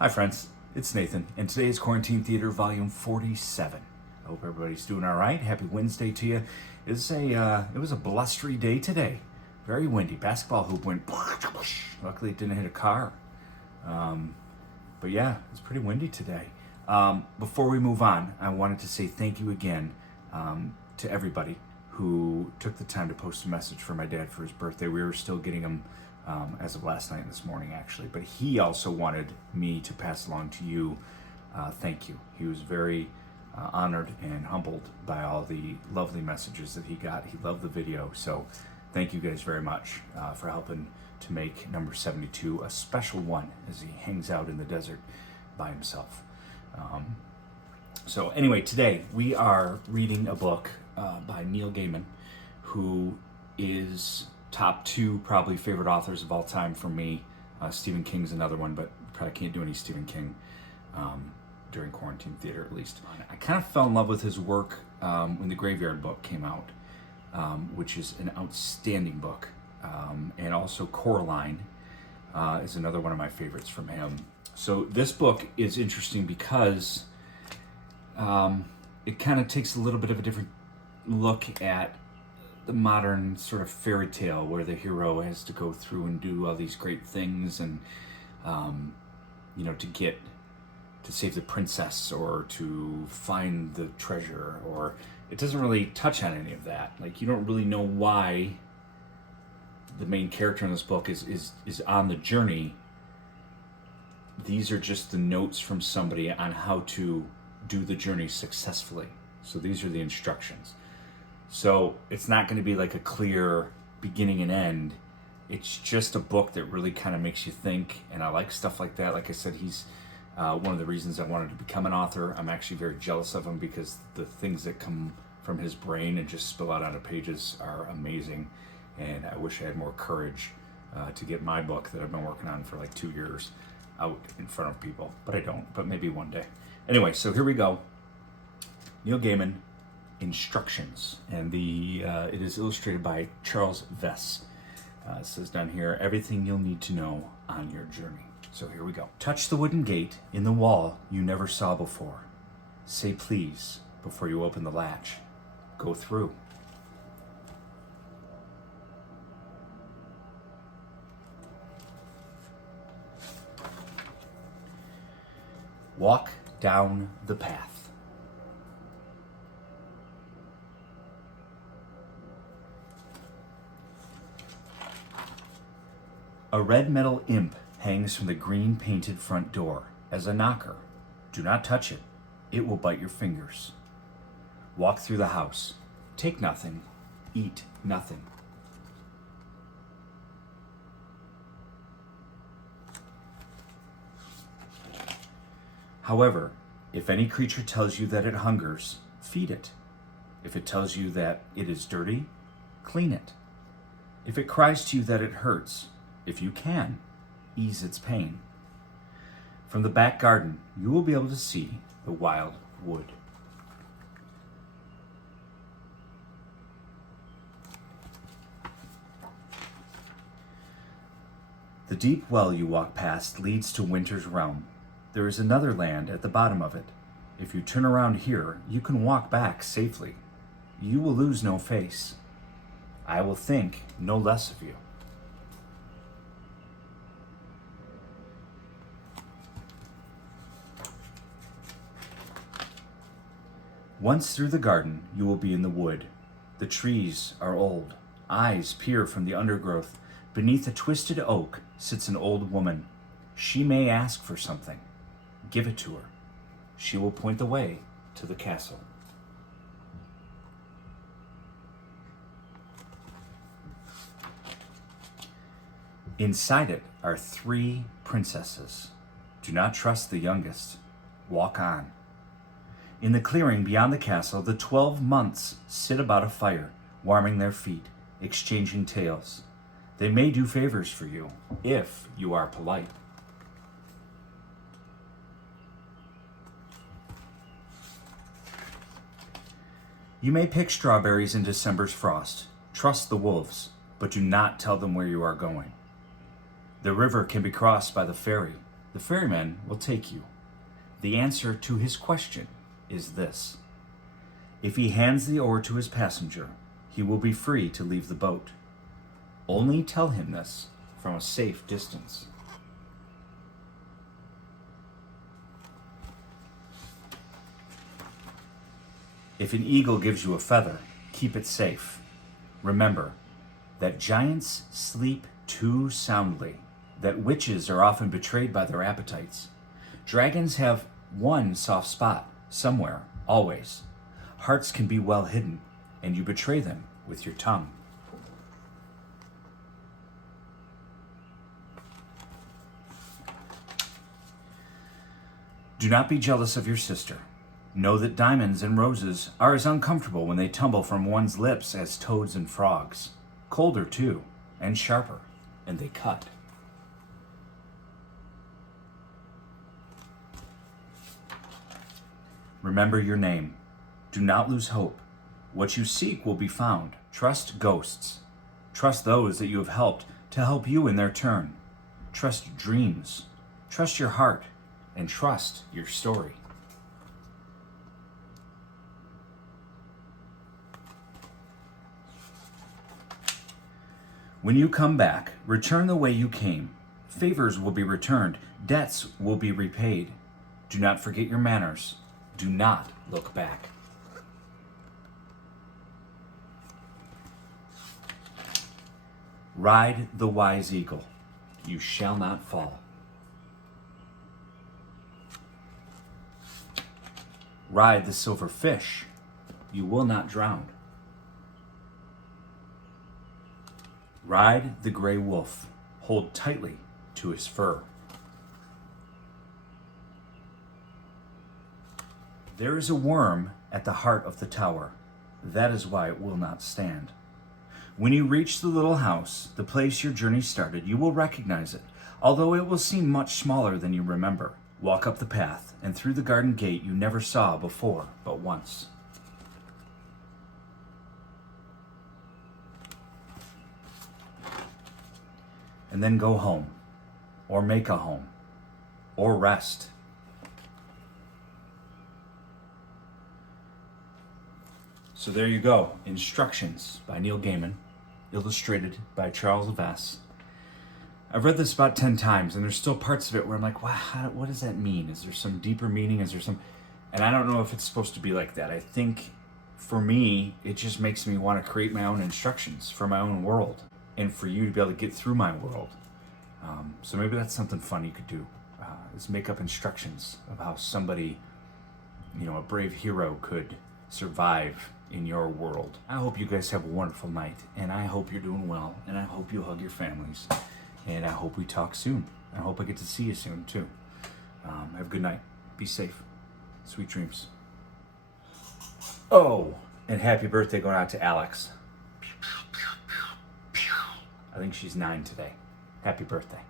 Hi friends, it's Nathan, and today is Quarantine Theater Volume 47. I hope everybody's doing all right. Happy Wednesday to you. It was a blustery day today. Very windy. Basketball hoop went. Luckily, it didn't hit a car. But yeah, it's pretty windy today. Before we move on, I wanted to say thank you again to everybody who took the time to post a message for my dad for his birthday. We were still getting him as of last night and this morning, actually. But he also wanted me to pass along to you thank you. He was very honored and humbled by all the lovely messages that he got. He loved the video, so thank you guys very much for helping to make number 72 a special one as he hangs out in the desert by himself. So anyway, today we are reading a book by Neil Gaiman, who is top two probably favorite authors of all time for me. Stephen King's another one, but probably can't do any Stephen King during Quarantine Theater, at least. I kind of fell in love with his work when The Graveyard Book came out, which is an outstanding book. And also Coraline is another one of my favorites from him. So this book is interesting because it kind of takes a little bit of a different look at the modern sort of fairy tale where the hero has to go through and do all these great things and to save the princess or to find the treasure, or it doesn't really touch on any of that. Like, you don't really know why the main character in this book is on the journey. These are just the notes from somebody on how to do the journey successfully. So these are the instructions. So it's not going to be like a clear beginning and end. It's just a book that really kind of makes you think, and I like stuff like that. Like I said, he's one of the reasons I wanted to become an author. I'm actually very jealous of him because the things that come from his brain and just spill out onto pages are amazing. And I wish I had more courage to get my book that I've been working on for like 2 years out in front of people. But I don't, but maybe one day. Anyway, so here we go. Neil Gaiman, Instructions. And it is illustrated by Charles Vess. It says down here, everything you'll need to know on your journey. So here we go. Touch the wooden gate in the wall you never saw before. Say please before you open the latch. Go through. Walk down the path. A red metal imp hangs from the green painted front door as a knocker. Do not touch it. It will bite your fingers. Walk through the house. Take nothing. Eat nothing. However, if any creature tells you that it hungers, feed it. If it tells you that it is dirty, clean it. If it cries to you that it hurts, if you can, ease its pain. From the back garden, you will be able to see the wild wood. The deep well you walk past leads to Winter's realm. There is another land at the bottom of it. If you turn around here, you can walk back safely. You will lose no face. I will think no less of you. Once through the garden, you will be in the wood. The trees are old. Eyes peer from the undergrowth. Beneath a twisted oak sits an old woman. She may ask for something. Give it to her. She will point the way to the castle. Inside it are 3 princesses. Do not trust the youngest. Walk on. In the clearing beyond the castle, the 12 months sit about a fire, warming their feet, exchanging tales. They may do favors for you, if you are polite. You may pick strawberries in December's frost. Trust the wolves, but do not tell them where you are going. The river can be crossed by the ferry. The ferryman will take you. The answer to his question is this: if he hands the oar to his passenger, he will be free to leave the boat. Only tell him this from a safe distance. If an eagle gives you a feather, keep it safe. Remember that giants sleep too soundly, that witches are often betrayed by their appetites. Dragons have one soft spot, somewhere, always. Hearts can be well hidden, and you betray them with your tongue. Do not be jealous of your sister. Know that diamonds and roses are as uncomfortable when they tumble from one's lips as toads and frogs. Colder, too, and sharper, and they cut. Remember your name. Do not lose hope. What you seek will be found. Trust ghosts. Trust those that you have helped to help you in their turn. Trust dreams. Trust your heart, and trust your story. When you come back, return the way you came. Favors will be returned. Debts will be repaid. Do not forget your manners. Do not look back. Ride the wise eagle. You shall not fall. Ride the silver fish. You will not drown. Ride the gray wolf. Hold tightly to his fur. There is a worm at the heart of the tower. That is why it will not stand. When you reach the little house, the place your journey started, you will recognize it, although it will seem much smaller than you remember. Walk up the path and through the garden gate you never saw before but once. And then go home, or make a home, or rest. So there you go, Instructions by Neil Gaiman, illustrated by Charles Vess. I've read this about 10 times, and there's still parts of it where I'm like, wow, what does that mean? Is there some deeper meaning? Is there some... And I don't know if it's supposed to be like that. I think, for me, it just makes me want to create my own instructions for my own world, and for you to be able to get through my world. So maybe that's something fun you could do, is make up instructions of how somebody, a brave hero could survive in your world. I hope you guys have a wonderful night, and I hope you're doing well, and I hope you hug your families, and I hope we talk soon. I hope I get to see you soon, too. Have a good night. Be safe. Sweet dreams. Oh, and happy birthday going out to Alex. I think she's 9 today. Happy birthday.